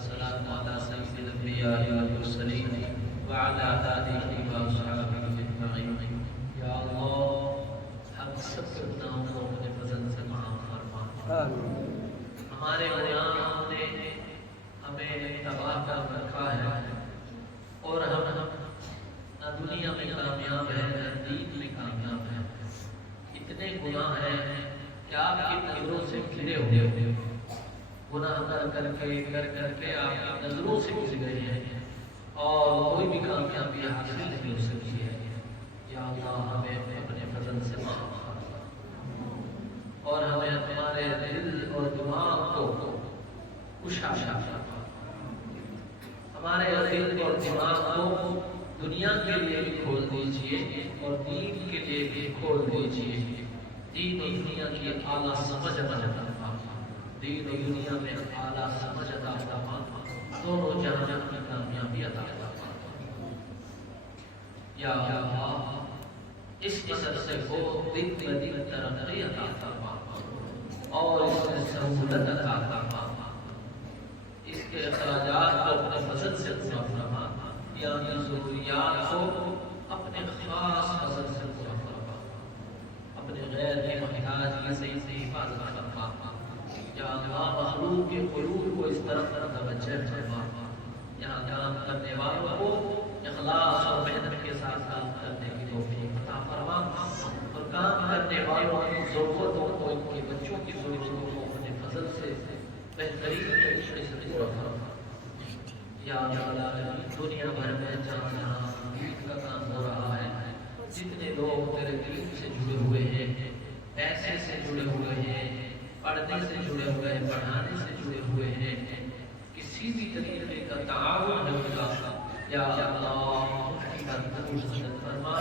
والسلام على سيد الأنبياء والمرسلين وعلى آله وأصحابه أجمعين. یا اللہ ہم سب کے گناہوں کو اپنے فضل سے معاف فرما. ہمارے گناہوں نے ہمیں تباہ کر رکھا ہے اور ہم نہ دنیا میں کامیاب ہے نہ دین میں کامیاب ہے. اتنے گناہ ہیں کہ آپ کی نظروں سے گھرے ہوئے گناہ کر کر کے آپ کی نظروں سے گر گئے ہیں اور کوئی بھی کامیابی حاصل نہیں ہو سکی ہے. یا اللہ ہمیں اپنے فضل سے معاف فرما اور ہمیں ہمارے دل اور دماغ کو خوشحال فرما. ہمارے دل اور دماغ کو دنیا کے لیے بھی کھول دیجیے اور دین کے لیے بھی کھول دیجیے. دین و دنیا کی اعلیٰ سمجھ عطا فرما. دین و دنیا میں اعلیٰ سمجھ عطا فرما. دونوں جہان کی کامیابی عطا فرما. یا اللہ اس مدد سے ہو دن بدن ترقی عطا فرما اور اس میں سہولت عطا فرما. اس کے اخراجات کو اپنے فضل سے پورا فرما. یعنی ضروریات کو اپنے خاص فضل سے پورا فرما. اپنے غیر کے محتاجی سے حفاظت فرما. یا اللہ مخلوق کے قلوب کو اس طرف توجہ فرما. یہاں کام کرنے والوں کو اخلاص اور محنت کے ساتھ کام کرنے کی توفیق عطا فرما اور کام کرنے والوں کی ضرورتوں کو ان کے بچوں کی ضرورتوں کو اپنے فضل سے بہترین طریقے سے پورا فرما. یا اللہ دنیا بھر میں جہاں دین کا کام ہو رہا ہے جتنے لوگ تیرے دین سے جڑے ہوئے ہیں پیسے سے جڑے ہوئے ہیں پڑھنے سے جڑے ہوئے ہیں پڑھانے سے جڑے ہوئے ہیں کسی بھی طریقے کا تعاون ہے ان کا. یا اللہ مدد فرما.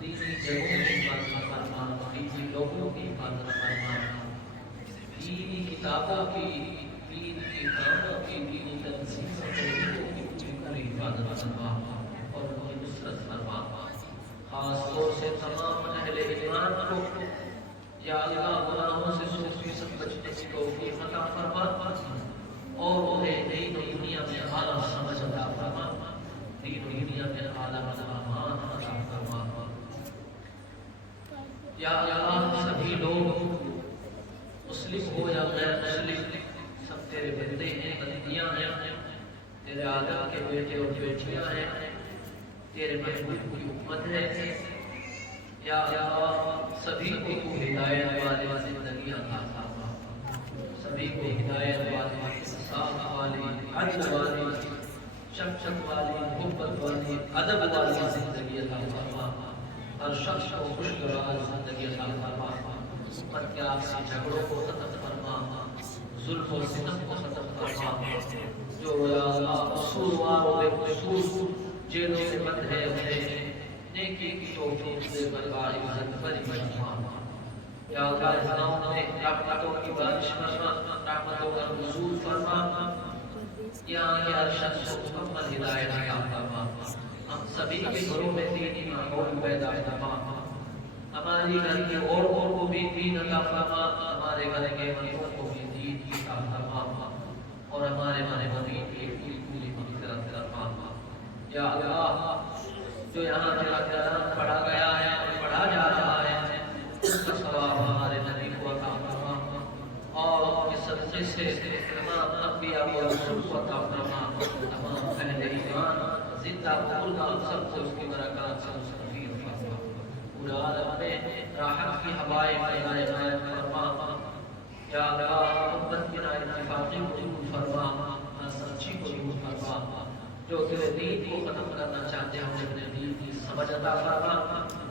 دینی جگہوں کی حفاظت فرما. دینی لوگوں کی حفاظت فرما. دینی کتابوں کی دین کی کاموں کی دینی تنظیموں کی پوری حفاظت فرما اور ان کی نصرت فرما. خاص طور سے تمام اہل ایمان کو یا اللہ گناہوں سے 100% بچنے کی توفیق عطا فرما اور انہیں دین و دنیا میں اعلیٰ سمجھ عطا فرما. دین و دنیا میں اعلیٰ مقامات عطا فرما. یا اللہ سبھی لوگ مسلم ہو یا غیر مسلم سب تیرے بندے ہیں بندیاں ہیں. تیرے آدم کے بیٹے اور بیٹیاں ہیں. تیرے محبوب کی امت ہے. یا اللہ سبھی کو ہدایت والی زندگی عطا فرما. سبھی کو ہدایت والی انصاف والی عدل والی شفقت والی محبت والی ادب والی زندگی عطا فرما. ہر شخص کو خوشگوار زندگی عطا فرما. امت کے آپسی جھگڑوں کو ختم فرما. ظلم و ستم کو ختم فرما. جو یا اللہ قصوروار و بے قصور جیلوں سے بند ہے انہیں نیکی کی توفیق دے. بلوائے عزت بری فرما. یا اللہ اسلام میں رحمتوں کی بارش فرما. رحمتوں کا نزول فرما. یہاں کے ہر شخص کو مکمل ہدایت عطا فرما. ہم سبھی کے گھروں میں دینی ماحول پیدا فرما. ہماری گھر کی عورتوں کو بھی دین عطا فرما. ہمارے گھر کے مردوں کو بھی دین عطا فرما اور ہمارے مدین کی پوری مغفرت فرما. یا اللہ جو یہاں تیرا کلام پڑھا گیا ہے اور پڑھا جا رہا ہے اس کا ثواب ہمارے نبی کو عطا فرما اور اس صدقے سے تمام انبیاء و رسول کو عطا فرما. تمام اہل ایمان زندہ مردہ سب کو اس کی برکات سے مستفید فرما. پورے عالم میں راحت کی ہوائیں عنایت فرما. یا اللہ امت بنا اتفاقی کو دور فرما. سچی کو دور فرما. جو تیرے دین کو ختم کرنا چاہتے ہیں ہمیں اپنے دین کی سمجھ عطا فرما.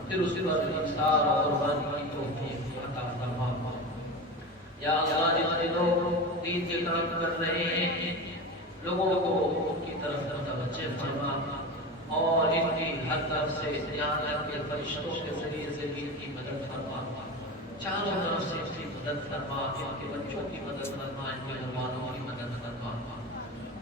پھر اس پر انصاف اور قربانی کی توفیق عطا فرما. یا اللہ جتنے لوگ دین کے کام کر رہے ہیں لوگوں کو ان کی طرف متوجہ فرما اور ان کی ہر طرف سے یہاں تک کہ فرشتوں کے ذریعے سے دین کی مدد فرما. چاروں طرف سے اس کی مدد فرما. ان کے بچوں کی مدد فرما. ان کے جوانوں کی مدد فرما.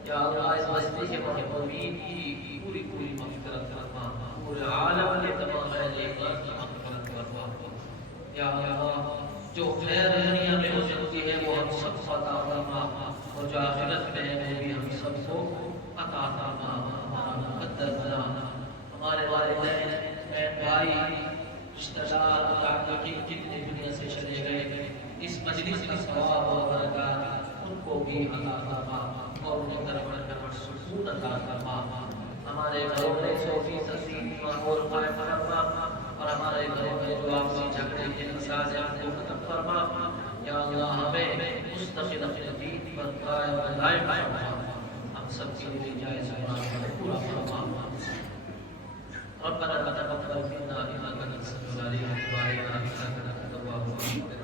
یا اللہ اس بستی کے محرومین کی پوری مغفرت فرما. پورے عالم کے تمام اہل ایمان کی مغفرت فرما. یا اللہ جو خیر دنیا میں ہو سکتی ہے وہ ہم سب عطا فرما اور جو آخرت میں ہے وہ بھی ہم سب کو عطا فرما ہمارا مقدر بنا ہمارے والدین بھائی رشتہ دار متعلقین جتنے دنیا سے چلے گئے اس مجلس کا ثواب و برکات ان کو بھی عطا فرما اور انہیں دربار سکون عطا فرما ہمارے گھروں میں 100% ماحول قائم فرما اور ہمارے گھروں میں جو آپسی جھگڑے کے مسائل ہیں ان کو ختم فرما یا اللہ ہمیں مستقل اپنے دین پر قائم و دائم فرما ہم سب کے لیے جائز مراد پورا فرما ربنا تقبل منا انك انت السميع العليم وتب علينا انك انت التواب الرحيم